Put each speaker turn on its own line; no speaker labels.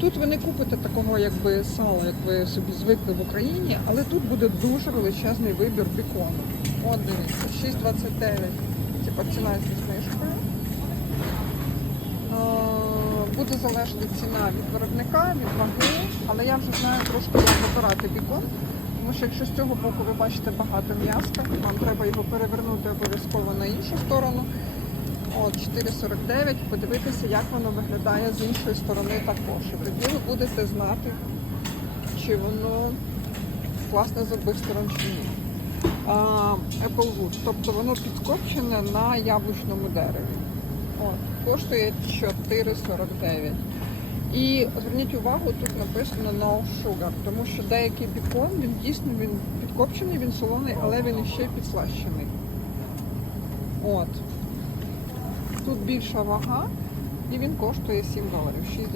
Тут ви не купите такого якби сала, як ви собі звикли в Україні, але тут буде дуже величезний вибір бікону. От дивіться, 6,29. Типа ціна зі знижкою. Е, Буде залежати ціна від виробника, від ваги, але я вже знаю трошки як вибирати бікон. Тому що якщо з цього боку ви бачите багато м'яска, вам треба його перевернути обов'язково на іншу сторону. От 4,49, подивитися, як воно виглядає з іншої сторони також. І тоді ви будете знати, чи воно класне з обох сторон чи ні. А, Applewood, тобто воно підкопчене на яблучному дереві. От, коштує 4,49. І зверніть увагу, тут написано no sugar, тому що деякий бікон, він дійсно він підкопчений, він солоний, але він іще підслащений. От. Тут більша вага і він коштує 7 доларів. 6